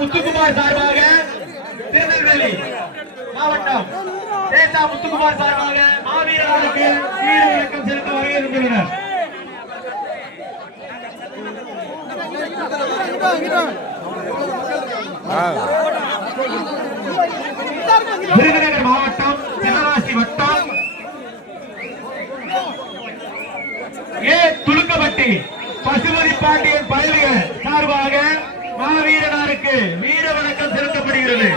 முத்துக்குமார் சார்பாக திருநெல்வேலி மாவட்டம் தேசா முத்துக்குமார் சார்பாக மாவீரர்களுக்கு வீர வணக்கம் செலுத்த வருகின்றனர். விருதுநகர் மாவட்டம் சிவகாசி வட்டம் ஏ துலுக்கப்பட்டி பசுபதி பாண்டியன் பள்ளிகள் சார்பாக மாவீரனாருக்கு வீர வணக்கம் செலுத்தப்படுகிறது.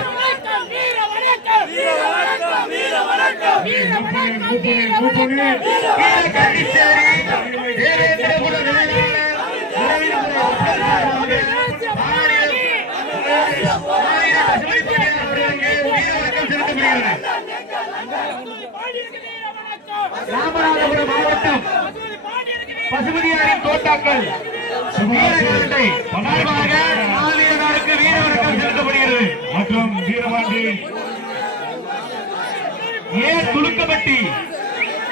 ராமநாதபுரம் மாவட்டம் பசுபதியாரின் தோட்டாக்கள் மாவீரனாருக்கு வீர வணக்கம் செலுத்தப்படுகிறது. மற்றும் வீரபாண்டி ஏ துலுக்கப்பட்டி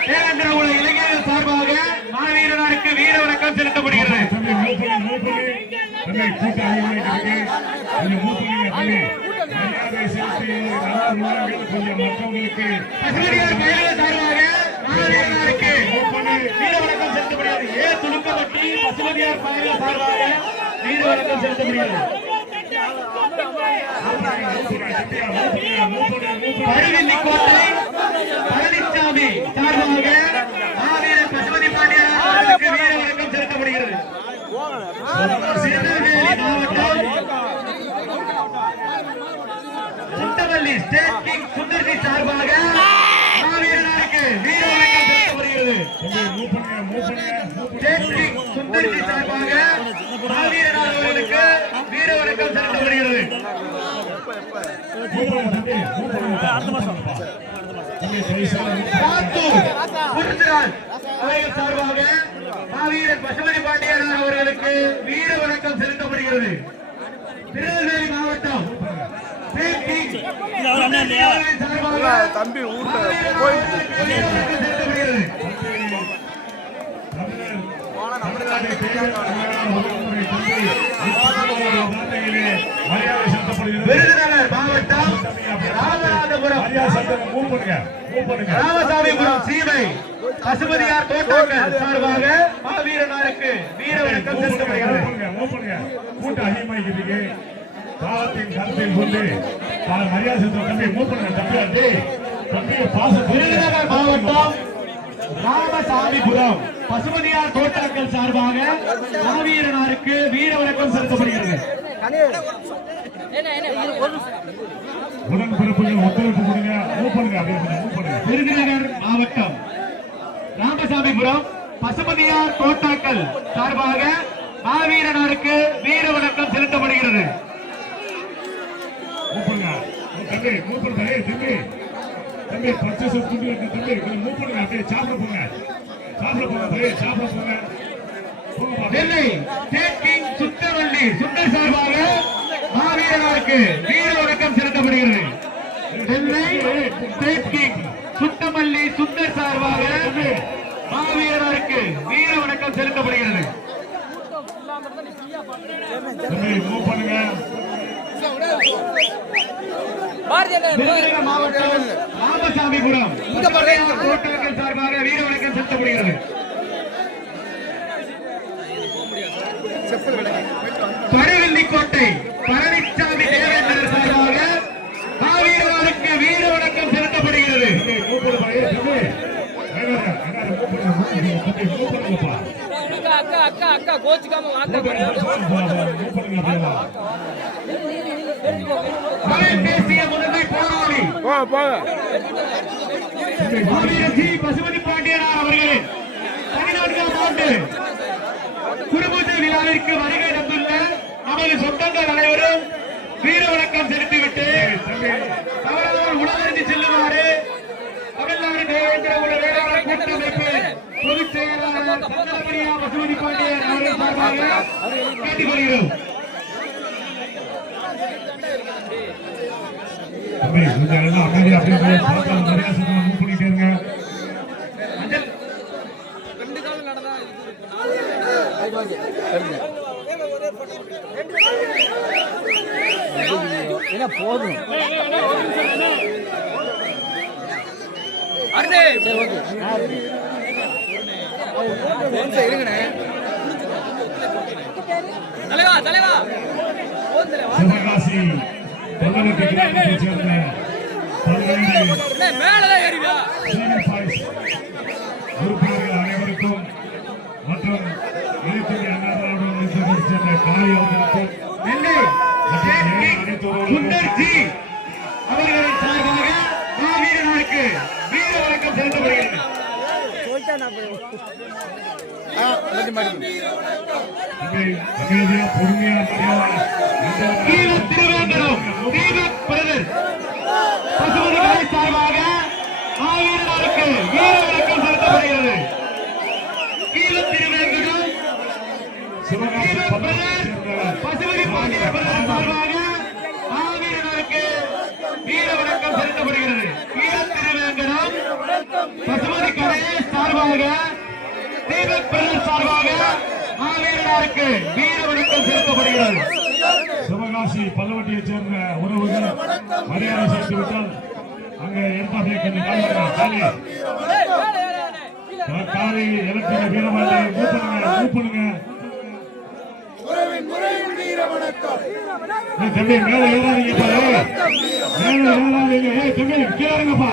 தேவேந்திரகுல இளைஞர்கள் சார்பாக மாவீரனாருக்கு வீர வணக்கம் செலுத்தப்படுகிறது. பசுபதியார் பயிர்கள் சார்பாக மாவீரனாருக்கு வீர வணக்கம் செலுத்தப்படுகிறது. ஏ துலுக்கப்பட்டி பசுபதியார் பயிர்கள் சார்பாக வீர வணக்கம் செலுத்தப்படுகிறது. பருவில்லிக்கோட்டை பழனிசாமி சார்பாக மாவீரர் பசுபதி பாண்டியன் அவர்களுக்கு வீர வணக்கம் செலுத்தப்படுகிறது. திருநெல்வேலி மாவட்டம் சுத்தவல்லி ஸ்டேட் கிங் சுந்தர்ஜி சார்பாக மாவீரருக்கு வீர வணக்கம் செலுத்தப்படுகிறது. ஸ்டேட் கிங் சுந்தர்ஜி சார்பாக மாவீரர் அவர்களுக்கு வீர வணக்கம் செலுத்தப்படுகிறது. சார்பாக மாவீரர் பசுபதி பாண்டியன் அவர்களுக்கு வீர வணக்கம் செலுத்தப்படுகிறது. திருநெல்வேலி மாவட்டம் தம்பி விருதுநகர் மாவட்டம் ராமநாதபுரம் ராமசாமிபுரம் சீமை பசுபதியார் தோட்டாக்கள் சார்பாக மாவீரனாருக்கு வீர வணக்கம் செலுத்தப்படுகிறது. கூட்டம் அதிகமாகிட்டு காலத்தின் கருத்தில் கொண்டு மரியாதை தம்பி மூப்பனுங்க தம்பி பாசம். விருதுநகர் மாவட்டம் ராமசாமிபுரம் பசுபதியார் தோட்டாக்கள் சார்பாக மாவீரனாருக்கு வீர வணக்கம் செலுத்தப்படுகிறது. உடன்பிறப்புகள் ஒத்துழைப்பு கொடுங்க. விருதுநகர் மாவட்டம் ராமசாமிபுரம் பசுபதியார் தோட்டாக்கள் சார்பாக மாவீரனாருக்கு வீர வணக்கம் செலுத்தப்படுகிறது. தம்பி பர்ச்சேஸ் தம்பி மூப்பனுங்க அப்படியே சாப்பிட போங்க. நெல்லை ஸ்டேட் கிங் சுத்தவல்லி சுந்தர் சார்பாக மாவீரனாருக்கு வீர வணக்கம் செலுத்தப்படுகிறது. நெல்லை ஸ்டேட் கிங் சுத்தமல்லி சுந்தர் சார்பாக மாவீரனாருக்கு வீர வணக்கம் செலுத்தப்படுகிறது. விருதுநகர் மாவட்டம் ராமசாமிபுரம் தோட்டாக்கள் சார்பாக வீர வணக்கம் செலுத்தப்படுகிறது. பருவில்லிக்கோட்டை பழனிசாமி தேவேந்திரர் சார்பாக மாவீரருக்கு வீர வணக்கம் செலுத்தப்படுகிறது. தேசிய முதன்மை போராளி பசுபதி பாண்டியன் அவர்களே தமிழ்நாடுகள் போன்று குருபூஜை விழாவிற்கு வருகை தந்துள்ள நமது சொந்தங்கள் அனைவரும் வீர வணக்கம் செலுத்திவிட்டு அவரவர் உணவருந்தி செல்லுமாறு தமிழ்நாடு தேவேந்திர குல வேளாளர் கூட்டமைப்பு பொதுச் செயலாளர் சங்கரமணியா பசுபதி பாண்டியன் அவர்கள் சார்பாக கேட்டுக்கொள்கிறோம். அமைதியா போதும் சிவகாசி பல்லவட்டி கிராமத்தைச் சேர்ந்த 12 உறுப்பினர்கள் அனைவருக்கும் மற்றும் இலக்கிய அண்ணா திராவிட முன்னேற்றக் சேர்ந்த காளி அவர்களுக்கும் சுந்தர்ஜி அவர்களின் சார்பாக மாவீரனுக்கு வீர வணக்கம் செலுத்தப்படுகிறது. அமைதியா பொறுமையா கீழ திருவேங்கடம் தீபக் பிரதர் பசுமதிகளை சார்பாக மாவீரனுக்கு வீர வணக்கம் செலுத்தப்படுகிறது. கீழ திருவேங்கடம் சிவகாசி பசுமதி பாண்டிய பிரதர் சார்பாக மாவீரனுக்கு வீர வணக்கம் செலுத்தப்படுகிறது. கீழ திருவேங்கடம் பசுமதி கலை சார்பாக தீபக் பிரதர் சார்பாக மாவீரனுக்கு வீர வணக்கம் செலுத்தப்படுகிறது. சிவகாசி பல்லவட்டியைச் சேர்ந்த உறவுகள் மரியாதை செலுத்தி விட்டால் அங்க எடுத்தாலே கொஞ்சம் காலி எலக்ட்ரிக வீரமல்ல மூப்பனுங்க தம்பி மேல ஏறாதீங்கப்பா மேல ஏறாதீங்க தம்பி கீழே இருங்கப்பா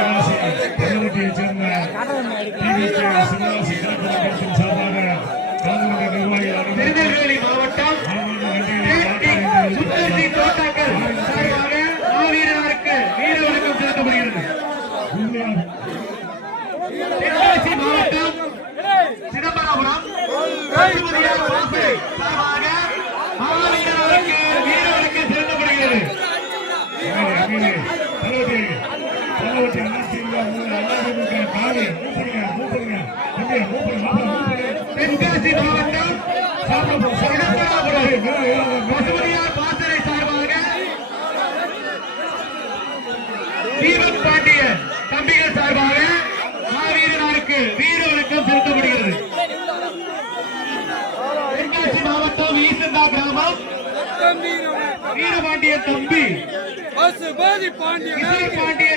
பல்லவட்டியைச் சேர்ந்த சிவகாசி கிழக்கு மாவட்டத்தின் சார்பாக கலந்து நிர்வாகிகள் திருநெல்வேலி மாவட்டம் சுந்தர்ஜி தோட்டாக்கள் சார்பாக மாவீரனுக்கு வீர வணக்கம் செலுத்தப்படுகிறது. தென்காசி மாவட்டம் சிதம்பரபுரம் பசுமதியார் வாசல் சார்பாக மாவீரனுக்கு வீர வணக்கம் செலுத்தப்படுகிறது. பல்லவட்டி தென்காசி மாவட்டம் சிதம்பரபுரம் பசுமதியார் வாசலை சார்பாக தீபக் பாண்டியன் தம்பிகள் சார்பாக மாவீரனுக்கு வீர வணக்கம் செலுத்தப்படுகிறது. தென்காசி மாவட்டம் ஈசந்தா கிராமம் வீரபாண்டியன் தம்பி பாண்டியன்